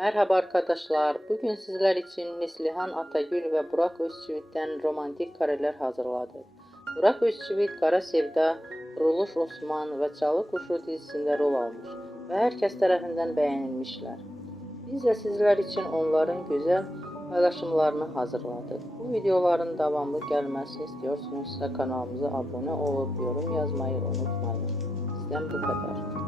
Merhaba arkadaşlar. Bugün sizler için Neslihan Atagül ve Burak Özçivit'ten romantik kareler hazırladık. Burak Özçivit, Kara Sevda, Kuruluş Osman ve Çalı Kuşu dizisinde rol almış ve herkes tarafından beğenilmişler. Biz de sizler için onların güzel paylaşımlarını hazırladık. Bu videoların devamlı gelmesini istiyorsanız kanalımıza abone olup yorum yazmayı unutmayın. Bizden bu kadar.